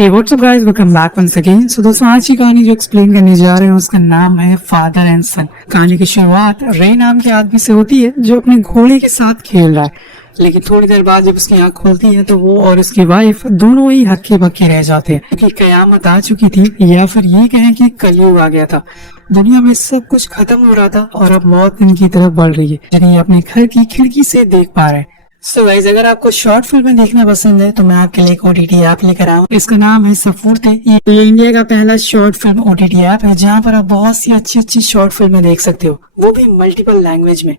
Hey, what's up guys? Welcome back once again. So दोस्तों आज की कहानी जो एक्सप्लेन करने जा रहे हैं उसका नाम है फादर एंड सन। कहानी की शुरुआत रे नाम के आदमी से होती है जो अपने घोड़े के साथ खेल रहा है, लेकिन थोड़ी देर बाद जब उसकी आंख खुलती है तो वो और उसकी वाइफ दोनों ही हक्के बक्के रह जाते हैं क्योंकि कयामत आ चुकी थी, या फिर ये कहें कि कलयुग आ गया था। दुनिया में सब कुछ खत्म हो रहा था और अब मौत इनकी तरफ बढ़ रही है, यानी अपने घर की खिड़की से देख पा रहे हैं। सो गाइस, अगर आपको शॉर्ट फिल्म देखना पसंद है तो मैं आपके लिए एक ओटीटी ऐप लेकर आया हूँ। इसका नाम है सफूरते। ये इंडिया का पहला शॉर्ट फिल्म ओटीटी ऐप है जहाँ पर आप बहुत सी अच्छी अच्छी शॉर्ट फिल्में देख सकते हो, वो भी मल्टीपल लैंग्वेज में।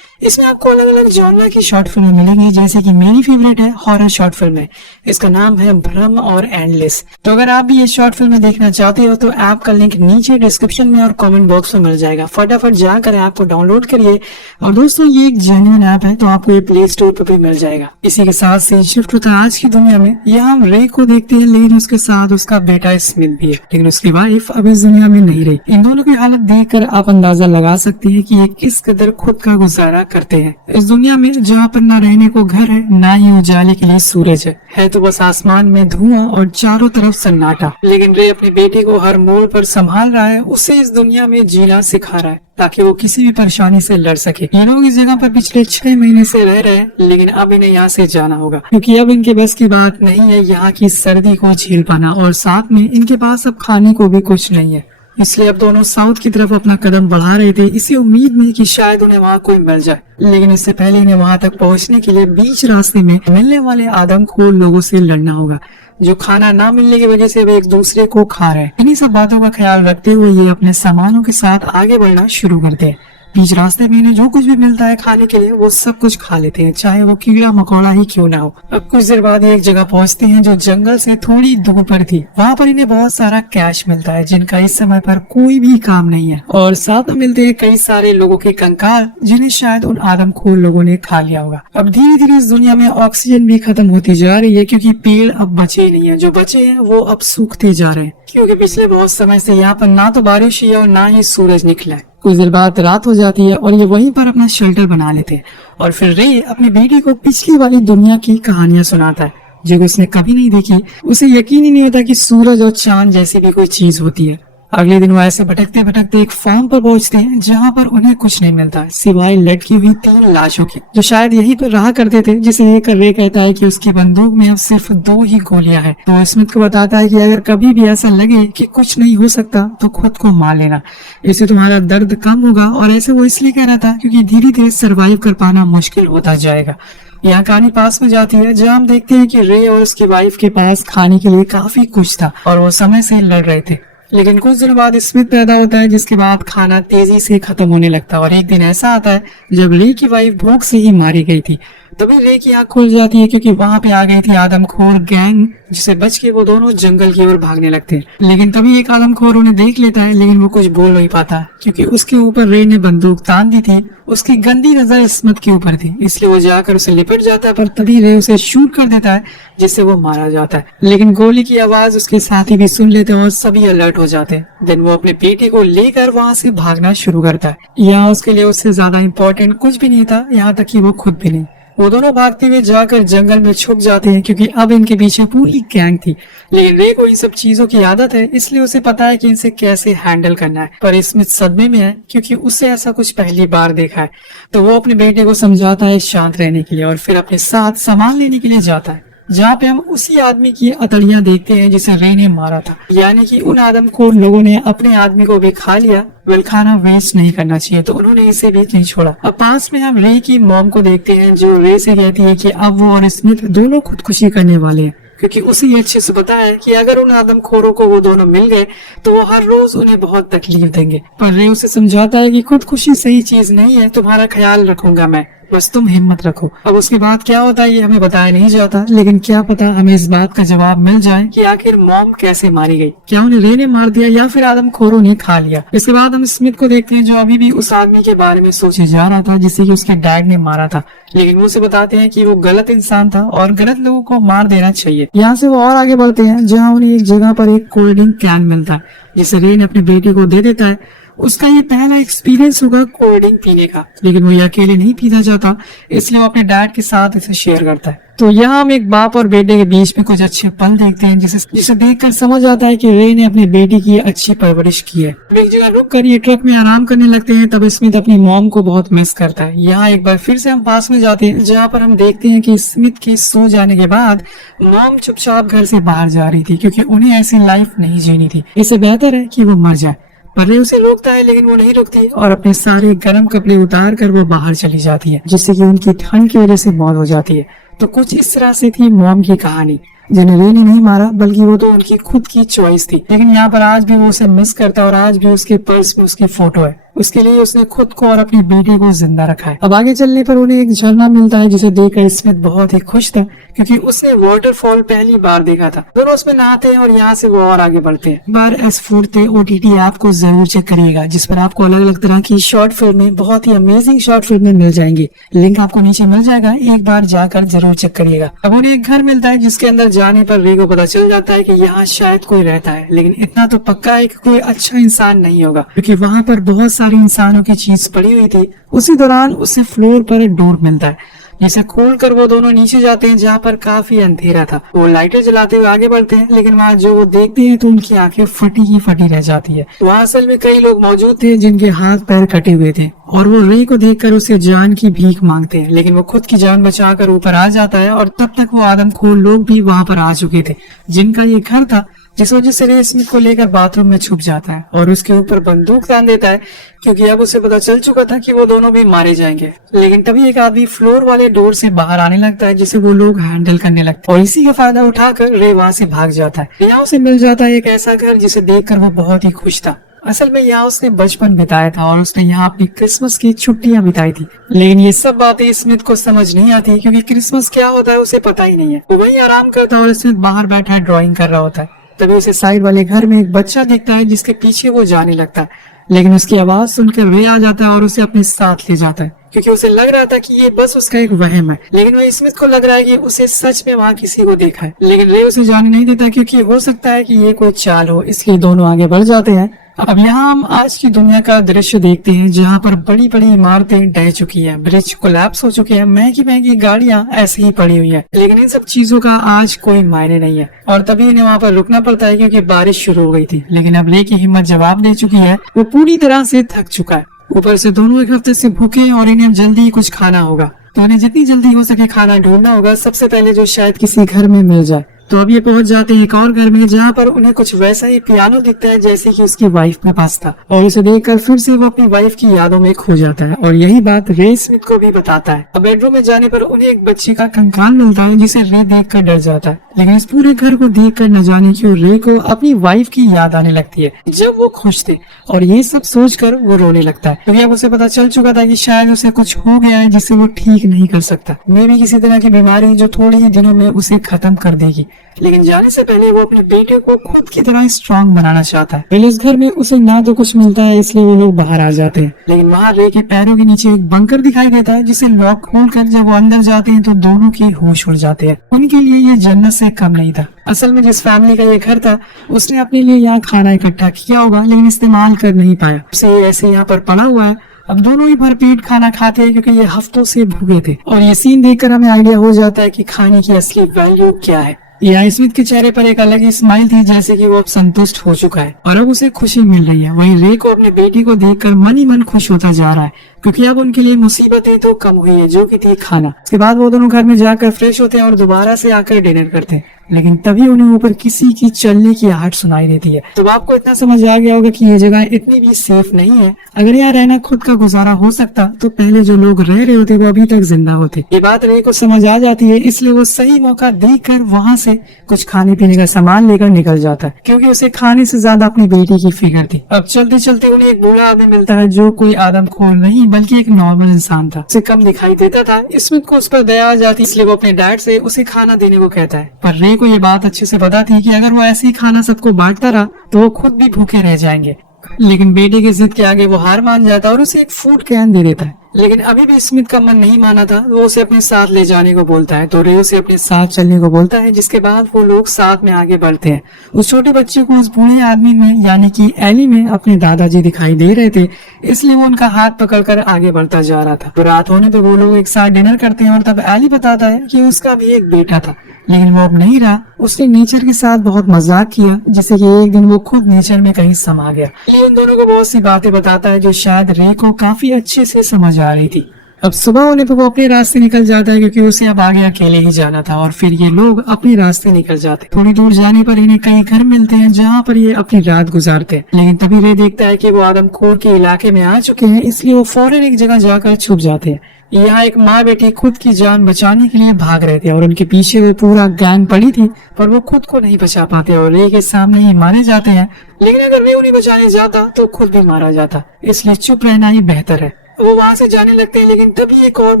इसमें आपको अलग अलग जॉनर की शॉर्ट फिल्में मिलेंगी, जैसे कि मेरी फेवरेट है हॉरर शॉर्ट फिल्म है, इसका नाम है भ्रम और एंडलेस। तो अगर आप भी ये शॉर्ट फिल्में देखना चाहते हो तो ऐप का लिंक नीचे डिस्क्रिप्शन में और कमेंट बॉक्स में मिल जाएगा। फटाफट जाकर ऐप को डाउनलोड करिए। और दोस्तों, ये एक जेन्युइन ऐप है तो आपको ये प्ले स्टोर पर भी मिल जाएगा। इसी के साथ से शिफ्ट होता है आज की दुनिया में। यहाँ हम रे को देखते हैं, लेकिन उसके साथ उसका बेटा स्मिथ भी है, लेकिन उसकी वाइफ अब इस दुनिया में नहीं रही। इन दोनों की हालत देखकर आप अंदाजा लगा सकते हैं कि ये किस कदर खुद का गुजारा करते हैं इस दुनिया में जहाँ पर न रहने को घर है, ना ही उजाले के लिए सूरज है तो बस आसमान में धुआं और चारों तरफ सन्नाटा। लेकिन रे अपने बेटे को हर मोड़ पर संभाल रहा है, उसे इस दुनिया में जीना सिखा रहा है ताकि वो किसी भी परेशानी से लड़ सके। ये लोग इस जगह पर पिछले 6 महीने से रह रहे हैं, लेकिन अब इन्हें यहाँ से जाना होगा क्योंकि अब इनके बस की बात नहीं है यहाँ की सर्दी को झेल पाना, और साथ में इनके पास अब खाने को भी कुछ नहीं है। इसलिए अब दोनों साउथ की तरफ अपना कदम बढ़ा रहे थे, इसी उम्मीद में कि शायद उन्हें वहाँ कोई मिल जाए। लेकिन इससे पहले इन्हें वहाँ तक पहुँचने के लिए बीच रास्ते में मिलने वाले आदमखोर लोगों से लड़ना होगा, जो खाना ना मिलने की वजह से वे एक दूसरे को खा रहे हैं। इन्हीं सब बातों का ख्याल रखते हुए ये अपने सामानों के साथ आगे बढ़ना शुरू करते हैं। बीच रास्ते में इन्हें जो कुछ भी मिलता है खाने के लिए वो सब कुछ खा लेते हैं, चाहे वो कीड़ा मकोड़ा ही क्यों ना हो। अब कुछ देर बाद एक जगह पहुंचते हैं जो जंगल से थोड़ी दूर पर थी। वहाँ पर इन्हें बहुत सारा कैश मिलता है जिनका इस समय पर कोई भी काम नहीं है, और साथ में मिलते हैं कई सारे लोगों के कंकाल जिन्हें शायद उन आदमखोर लोगों ने खा लिया होगा। अब धीरे धीरे इस दुनिया में ऑक्सीजन भी खत्म होती जा रही है क्योंकि पेड़ अब बचे ही नहीं है, जो बचे हैं वो अब सूखते जा रहे हैं क्योंकि पिछले बहुत समय से यहाँ पर ना तो बारिश हुई है और ना ही सूरज निकला है। कुछ देर बाद रात हो जाती है और ये वहीं पर अपना शेल्टर बना लेते हैं, और फिर रे अपनी बेटी को पिछली वाली दुनिया की कहानियां सुनाता है जो उसने कभी नहीं देखी। उसे यकीन ही नहीं होता कि सूरज और चांद जैसी भी कोई चीज होती है। अगले दिन वो ऐसे भटकते भटकते एक फार्म पर पहुंचते हैं जहाँ पर उन्हें कुछ नहीं मिलता सिवाय लटकी हुई 3 लाशों की, जो शायद यही पर रहा करते थे। जिसे लेकर रे कहता है कि उसकी बंदूक में अब सिर्फ 2 ही गोलियां हैं। तो स्मिथ को बताता है कि अगर कभी भी ऐसा लगे कि कुछ नहीं हो सकता तो खुद को मार लेना, इससे तुम्हारा दर्द कम होगा। और ऐसे वो इसलिए कह रहा था क्योंकि धीरे धीरे सर्वाइव कर पाना मुश्किल होता जाएगा। यहाँ कहानी पास में जाती है जहाँ हम देखते हैं कि रे और उसकी वाइफ के पास खाने के लिए काफी कुछ था और वो समय से लड़ रहे थे। लेकिन कुछ दिनों बाद स्मिथ पैदा होता है, जिसके बाद खाना तेजी से खत्म होने लगता है। और एक दिन ऐसा आता है जब रे की वाइफ भूख से ही मारी गई थी। तभी रे की आंख खुल जाती है क्योंकि वहाँ पे आ गई थी आदमखोर गैंग, जिसे बच के वो दोनों जंगल की ओर भागने लगते हैं। लेकिन तभी एक आदमखोर उन्हें देख लेता है, लेकिन वो कुछ बोल नहीं पाता क्योंकि उसके ऊपर रे ने बंदूक तान दी थी। उसकी गंदी नजर स्मिथ के ऊपर थी, इसलिए वो जाकर उसे लिपट जाता है, पर तभी रे उसे शूट कर देता है जिससे वो मारा जाता है। लेकिन गोली की आवाज उसके साथी भी सुन लेते हैं और सभी अलर्ट हो जाते हैं। देन वो अपने बेटे को लेकर वहाँ से भागना शुरू करता है। यहाँ उसके लिए उससे ज्यादा इम्पोर्टेंट कुछ भी नहीं था, यहाँ तक कि वो खुद भी नहीं। वो दोनों भागते हुए जाकर जंगल में छुप जाते हैं क्योंकि अब इनके पीछे पूरी गैंग थी। लेकिन रे को इन सब चीजों की आदत है, इसलिए उसे पता है कि इनसे कैसे हैंडल करना है। पर स्मिथ सदमे में है क्योंकि उससे ऐसा कुछ पहली बार देखा है। तो वो अपने बेटे को समझाता है शांत रहने के लिए और फिर अपने साथ सामान लेने के लिए जाता है, जहाँ पे हम उसी आदमी की अतड़ियां देखते हैं जिसे रे ने मारा था। यानी कि उन आदमखोर लोगों ने अपने आदमी को भी खा लिया। वेल, खाना वेस्ट नहीं करना चाहिए तो उन्होंने इसे भी नहीं छोड़ा। अब पास में हम रे की मॉम को देखते हैं जो रे से कहती है कि अब वो और स्मिथ दोनों खुदकुशी करने वाले हैं क्योंकि उसे ये अच्छे से पता है कि अगर उन आदमखोरों को वो दोनों मिल गए तो वो हर रोज उन्हें बहुत तकलीफ देंगे। पर रे उसे समझाता है कि खुदकुशी सही चीज नहीं है, तुम्हारा ख्याल रखूंगा मैं, बस तुम हिम्मत रखो। अब उसके बाद क्या होता है ये हमें बताया नहीं जाता, लेकिन क्या पता हमें इस बात का जवाब मिल जाए कि आखिर मॉम कैसे मारी गई। क्या उन्हें रे ने मार दिया या फिर आदमखोरों ने खा लिया। इसके बाद हम स्मिथ को देखते हैं जो अभी भी उस आदमी के बारे में सोचे जा रहा था जिसे कि उसके डैड ने मारा था, लेकिन वो उसे बताते हैं कि वो गलत इंसान था और गलत लोगों को मार देना चाहिए। यहाँ से वो और आगे बढ़ते हैं जहाँ उन्हें एक जगह पर एक कोल्ड ड्रिंक कैन मिलता है जिसे रे ने अपने बेटे को दे देता है। उसका ये पहला एक्सपीरियंस होगा कोल्ड ड्रिंक पीने का, लेकिन वो ये अकेले नहीं पीना चाहता, इसलिए वो अपने डैड के साथ इसे शेयर करता है। तो यहाँ हम एक बाप और बेटे के बीच में कुछ अच्छे पल देखते हैं जिसे देखकर समझ आता है कि रे ने अपनी बेटी की अच्छी परवरिश की है। एक जगह रुक कर ये ट्रक में आराम करने लगते हैं, तब स्मिथ अपनी मॉम को बहुत मिस करता है। यहाँ एक बार फिर से हम पास में जाते हैं जहाँ पर हम देखते हैं कि स्मिथ के सो जाने के बाद मॉम चुपचाप घर से बाहर जा रही थी क्योंकि उन्हें ऐसी लाइफ नहीं जीनी थी। इससे बेहतर है कि वो मर जाए। पर रे उसे रोकता है लेकिन वो नहीं रुकती और अपने सारे गर्म कपड़े उतार कर वो बाहर चली जाती है, जिससे कि उनकी ठंड की वजह से मौत हो जाती है। तो कुछ इस तरह से थी मॉम की कहानी, जिन्हें रे ने नहीं मारा बल्कि वो तो उनकी खुद की चॉइस थी। लेकिन यहाँ पर आज भी वो उसे मिस करता है और आज भी उसके पर्स में उसकी फोटो है। उसके लिए उसने खुद को और अपनी बेटी को जिंदा रखा है। अब आगे चलने पर उन्हें एक झरना मिलता है जिसे देखकर स्मिथ बहुत ही खुश था क्योंकि उसने वाटरफॉल पहली बार देखा था। दोनों उसमें नहाते हैं और यहाँ से वो और आगे बढ़ते हैं। बार S4 OTT ऐप को जरूर चेक करिएगा जिस पर आपको अलग अलग तरह की शॉर्ट फिल्में, बहुत ही अमेजिंग शॉर्ट फिल्में मिल जाएंगी। लिंक आपको नीचे मिल जाएगा, एक बार जाकर जरूर चेक करिएगा। अब उन्हें एक घर मिलता है जिसके अंदर जाने पर रे को पता चल जाता है कि यहाँ शायद कोई रहता है, लेकिन इतना तो पक्का है कि कोई अच्छा इंसान नहीं होगा क्योंकि वहाँ पर बहुत सारी इंसानों की चीज पड़ी हुई थी। उसी दौरान उसे फ्लोर पर एक डोर मिलता है जिसे खोलकर वो दोनों नीचे जाते हैं जहाँ पर काफी अंधेरा था। वो लाइटें जलाते हुए आगे बढ़ते हैं लेकिन वहाँ जो वो देखते हैं तो उनकी आंखें फटी ही फटी रह जाती है। वहाँ असल में कई लोग मौजूद थे जिनके हाथ पैर कटे हुए थे और वो रे को देखकर उसे जान की भीख मांगते हैं, लेकिन वो खुद की जान बचाकर ऊपर आ जाता है और तब तक वो आदमखोर लोग भी वहाँ पर आ चुके थे जिनका ये घर था, जिस वजह से रे स्मिथ को लेकर बाथरूम में छुप जाता है और उसके ऊपर बंदूक तान देता है क्योंकि अब उसे पता चल चुका था कि वो दोनों भी मारे जाएंगे। लेकिन तभी एक आदमी फ्लोर वाले डोर से बाहर आने लगता है जिसे वो लोग हैंडल करने लगते हैं और इसी का फायदा उठाकर रे वहाँ से भाग जाता है। यहाँ उसे मिल जाता है एक ऐसा घर जिसे देखकर वो बहुत ही खुश था। असल में यहाँ उसने बचपन बिताया था और उसने यहाँ अपनी क्रिसमस की छुट्टियां बिताई थी। लेकिन ये सब बातें स्मिथ को समझ नहीं आती क्योंकि क्रिसमस क्या होता है उसे पता ही नहीं है। वो वहीं आराम करता है और स्मिथ बाहर बैठा ड्राइंग कर रहा होता है। तभी उसे साइड वाले घर में एक बच्चा दिखता है जिसके पीछे वो जाने लगता है, लेकिन उसकी आवाज सुनकर रे आ जाता है और उसे अपने साथ ले जाता है क्योंकि उसे लग रहा था कि ये बस उसका एक वहम है। लेकिन वह स्मिथ को लग रहा है कि उसे सच में वहाँ किसी को देखा है, लेकिन रे उसे जाने नहीं देता क्योंकि हो सकता है कि ये कोई चाल हो। इसलिए दोनों आगे बढ़ जाते हैं। अब यहाँ हम आज की दुनिया का दृश्य देखते हैं जहाँ पर बड़ी बड़ी इमारतें ढह चुकी हैं, ब्रिज कोलैप्स हो चुके हैं, महंगी महंगी गाड़ियाँ ऐसे ही पड़ी हुई है, लेकिन इन सब चीजों का आज कोई मायने नहीं है। और तभी इन्हें वहाँ पर रुकना पड़ता है क्योंकि बारिश शुरू हो गई थी। लेकिन अब रे की हिम्मत जवाब दे चुकी है, वो पूरी तरह से थक चुका है। ऊपर से दोनों एक हफ्ते से भूखे हैं और इन्हें जल्दी ही कुछ खाना होगा, तो उन्हें जितनी जल्दी हो सके खाना ढूंढना होगा, सबसे पहले जो शायद किसी घर में मिल जाए। तो अब ये पहुंच जाते हैं एक और घर में जहाँ पर उन्हें कुछ वैसा ही पियानो दिखता है जैसे कि उसकी वाइफ के पास था और इसे देखकर फिर से वो अपनी वाइफ की यादों में खो जाता है और यही बात रे स्मिथ को भी बताता है। अब बेडरूम में जाने पर उन्हें एक बच्चे का कंकाल मिलता है जिसे रे देखकर डर जाता है, लेकिन इस पूरे घर को देखकर न जाने क्यों रे को अपनी वाइफ की याद आने लगती है जब वो खुश थे और ये सब सोचकर वो रोने लगता है क्योंकि अब उसे पता चल चुका था कि शायद उसे कुछ हो गया है जिसे वो ठीक नहीं कर सकता, मे भी किसी तरह की बीमारी जो थोड़ी ही दिनों में उसे खत्म कर देगी। लेकिन जाने से पहले वो अपने बेटे को खुद की तरह स्ट्रांग बनाना चाहता है। पहले इस घर में उसे ना तो कुछ मिलता है इसलिए वो लोग बाहर आ जाते हैं, लेकिन वहाँ रे के पैरों के नीचे एक बंकर दिखाई देता है जिसे लॉक खोलकर जब वो अंदर जाते हैं तो दोनों के होश उड़ जाते हैं। उनके लिए ये जन्नत से कम नहीं था। असल में जिस फैमिली का ये घर था उसने अपने लिए यहाँ खाना इकट्ठा किया होगा लेकिन इस्तेमाल कर नहीं पाया, उसे ऐसे यहाँ पर पड़ा हुआ है। अब दोनों ही भरपेट खाना खाते हैं क्योंकि ये हफ्तों से भूखे थे और ये सीन देखकर हमें आइडिया हो जाता है कि खाने की असली वैल्यू क्या है। यहाँ स्मिथ के चेहरे पर एक अलग ही स्माइल थी जैसे कि वो अब संतुष्ट हो चुका है और अब उसे खुशी मिल रही है। वहीं रे को अपनी बेटी को देखकर मन ही मन खुश होता जा रहा है क्योंकि अब उनके लिए मुसीबतें तो कम हुई है जो कि थी खाना। उसके बाद वो दोनों घर में जाकर फ्रेश होते हैं और दोबारा से आकर डिनर करते हैं, लेकिन तभी उन्हें ऊपर किसी की चलने की आहट सुनाई देती है। तो आपको इतना समझ आ गया होगा कि ये जगह इतनी भी सेफ नहीं है। अगर यहाँ रहना खुद का गुजारा हो सकता तो पहले जो लोग रह रहे होते वो अभी तक जिंदा होते। ये बात रे को समझ आ जाती है, इसलिए वो सही मौका देखकर वहाँ से कुछ खाने पीने का सामान लेकर निकल जाता है क्योंकि उसे खाने से ज्यादा अपनी बेटी की फिक्र थी। अब चलते चलते उन्हें एक बूढ़ा आदमी मिलता है जो कोई आदमखोर नहीं बल्कि एक नॉर्मल इंसान था, उसे कम दिखाई देता था। स्मिथ को उस पर दया आ जाती इसलिए वो अपने डैड से उसे खाना देने को कहता है, पर रे को ये बात अच्छे से पता थी कि अगर वो ऐसे ही खाना सबको बांटता रहा तो वो खुद भी भूखे रह जाएंगे। लेकिन बेटे की जिद के आगे वो हार मान जाता है और उसे एक फूड कैन दे देता है लेकिन अभी भी स्मिथ का मन नहीं माना था। वो उसे अपने साथ ले जाने को बोलता है तो रे उसे अपने साथ चलने को बोलता है, जिसके बाद वो लोग साथ में आगे बढ़ते हैं। उस छोटे बच्चे को उस बूढ़े आदमी में यानी कि एली में अपने दादाजी दिखाई दे रहे थे, इसलिए वो उनका हाथ पकड़कर आगे बढ़ता जा रहा था। तो रात होने पे वो लोग एक साथ डिनर करते हैं और तब एली बताता है कि उसका भी एक बेटा था, लेकिन वो अब नहीं रहा। उसने नेचर के साथ बहुत मजाक किया, जिससे कि एक दिन वो खुद नेचर में कहीं समा गया। ये उन दोनों को बहुत सी बातें बताता है जो शायद रे को काफी अच्छे से समझ आ रही थी। अब सुबह होने पर वो अपने रास्ते निकल जाता है, क्योंकि उसे अब आगे अकेले ही जाना था। और फिर ये लोग अपने रास्ते निकल जाते। थोड़ी दूर जाने पर इन्हें कई घर मिलते हैं जहाँ पर ये अपनी रात गुजारते हैं। लेकिन तभी रे देखता है कि वो आदमखोर के इलाके में आ चुके हैं, इसलिए वो फौरन एक जगह जाकर छुप जाते हैं। यहाँ एक माँ बेटी खुद की जान बचाने के लिए भाग रहे थे और उनके पीछे वो पूरा गैंग पड़ी थी, पर वो खुद को नहीं बचा पाते और रे के सामने ही मारे जाते हैं। लेकिन अगर रे उन्हें बचाने जाता तो खुद भी मारा जाता, इसलिए चुप रहना ही बेहतर है। वो वहां से जाने लगते हैं, लेकिन तभी एक और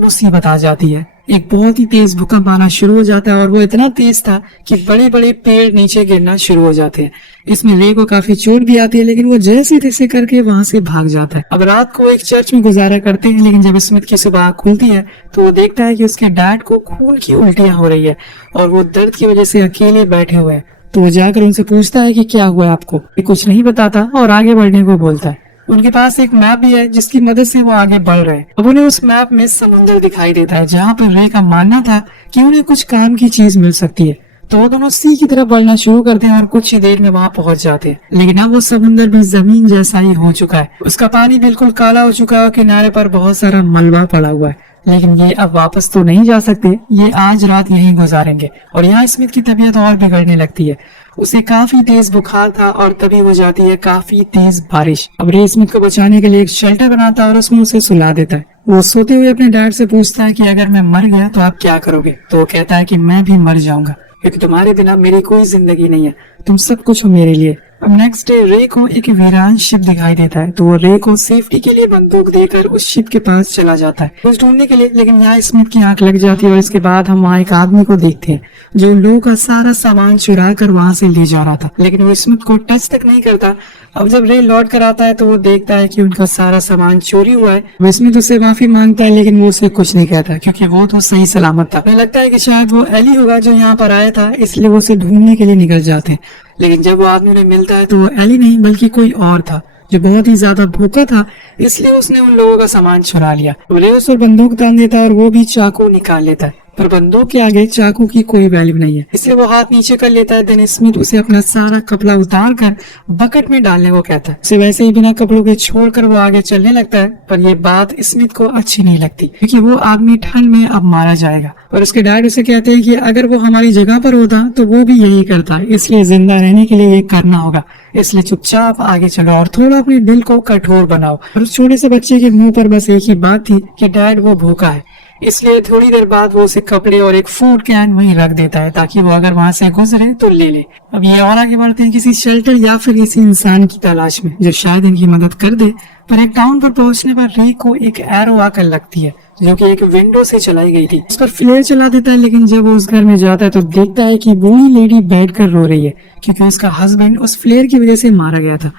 मुसीबत आ जाती है। एक बहुत ही तेज भूकंप आना शुरू हो जाता है और वो इतना तेज था कि बड़े बड़े पेड़ नीचे गिरना शुरू हो जाते हैं। इसमें रे को काफी चोट भी आती है, लेकिन वो जैसे तैसे करके वहां से भाग जाता है। अब रात को एक चर्च में गुजारा करते हैं, लेकिन जब स्मिथ की सुबह खुलती है तो वो देखता है कि उसके डैड को खून की उल्टियां हो रही है और वो दर्द की वजह से अकेले बैठे हुए हैं। तो वो जाकर उनसे पूछता है कि क्या हुआ है आपको। ये कुछ नहीं बताता और आगे बढ़ने को बोलता है। उनके पास एक मैप भी है जिसकी मदद से वो आगे बढ़ रहे हैं। अब उन्हें उस मैप में समुद्र दिखाई देता है, जहाँ पर रे का मानना था कि उन्हें कुछ काम की चीज मिल सकती है। तो वो दोनों सी की तरफ बढ़ना शुरू करते हैं और कुछ ही देर में वहाँ पहुंच जाते हैं। लेकिन अब वो समुद्र भी जमीन जैसा ही हो चुका है। उसका पानी बिल्कुल काला हो चुका है और किनारे पर बहुत सारा मलबा पड़ा हुआ है। लेकिन ये अब वापस तो नहीं जा सकते, ये आज रात यहीं गुजारेंगे। और यहाँ स्मिथ की तबीयत और बिगड़ने लगती है। उसे काफी तेज बुखार था और तभी हो जाती है काफी तेज बारिश। अब रे स्मिथ को बचाने के लिए एक शेल्टर बनाता है और उसमें उसे सुला देता है। वो सोते हुए अपने डैड से पूछता है कि अगर मैं मर गया तो आप क्या करोगे। तो वो कहता है कि मैं भी मर जाऊंगा, क्योंकि तुम्हारे बिना मेरी कोई जिंदगी नहीं है, तुम सब कुछ हो मेरे लिए। अब नेक्स्ट डे रे को एक वीरान शिप दिखाई देता है, तो वो रे को सेफ्टी के लिए बंदूक देकर उस शिप के पास चला जाता है कुछ ढूंढने के लिए। लेकिन यहाँ स्मिथ की आंख लग जाती है और इसके बाद हम वहाँ एक आदमी को देखते हैं जो उन लोगों का सारा सामान चुरा कर वहाँ से ले जा रहा था, लेकिन वो स्मिथ को टच तक नहीं करता। अब जब रे लौट कर आता है तो वो देखता है कि उनका सारा सामान चोरी हुआ है। वो स्मिथ उससे माफी मांगता है, लेकिन वो उसे कुछ नहीं कहता, क्योंकि वो तो सही सलामत था। मुझे लगता है कि शायद वो एली होगा जो यहाँ पर आया था, इसलिए वो उसे ढूंढने के लिए निकल जाते हैं। लेकिन जब वो आदमी उन्हें मिलता है तो वो एली नहीं बल्कि कोई और था जो बहुत ही ज्यादा भूखा था, इसलिए उसने उन लोगों का सामान चुरा लिया। रे उस पर बंदूक तान देता है और वो भी चाकू निकाल लेता है, पर बंदूक के आगे चाकू की कोई वैल्यू नहीं है, इसलिए वो हाथ नीचे कर लेता है। देन स्मिथ उसे अपना सारा कपड़ा उतार कर बकेट में डालने को कहता है। उसे वैसे ही बिना कपड़ों के छोड़कर वो आगे चलने लगता है, पर ये बात स्मिथ को अच्छी नहीं लगती, क्योंकि वो आदमी ठंड में अब मारा जाएगा। और उसके डैड उसे कहते हैं कि अगर वो हमारी जगह पर होता तो वो भी यही करता, इसलिए जिंदा रहने के लिए ये करना होगा, इसलिए चुपचाप आगे चलो और थोड़ा अपने दिल को कठोर बनाओ। और उस छोटे से बच्चे के मुंह पर बस एक ही बात थी कि डैड वो भूखा है, इसलिए थोड़ी देर बाद वो उसे कपड़े और एक फूड कैन वहीं रख देता है ताकि वो अगर वहां से गुजरे तो ले ले। अब ये और आगे बढ़ते हैं किसी शेल्टर या फिर किसी इंसान की तलाश में जो शायद इनकी मदद कर दे। पर एक टाउन पर पहुंचने पर रे को एक एरो आकर लगती है जो कि एक विंडो से चलाई गई थी। उस पर फ्लेयर चला देता है, लेकिन जब वो उस घर में जाता है तो देखता है कि बूढ़ी लेडी बैठकर रो रही है, क्योंकि उसका हस्बैंड उस फ्लेयर की वजह से मारा गया था।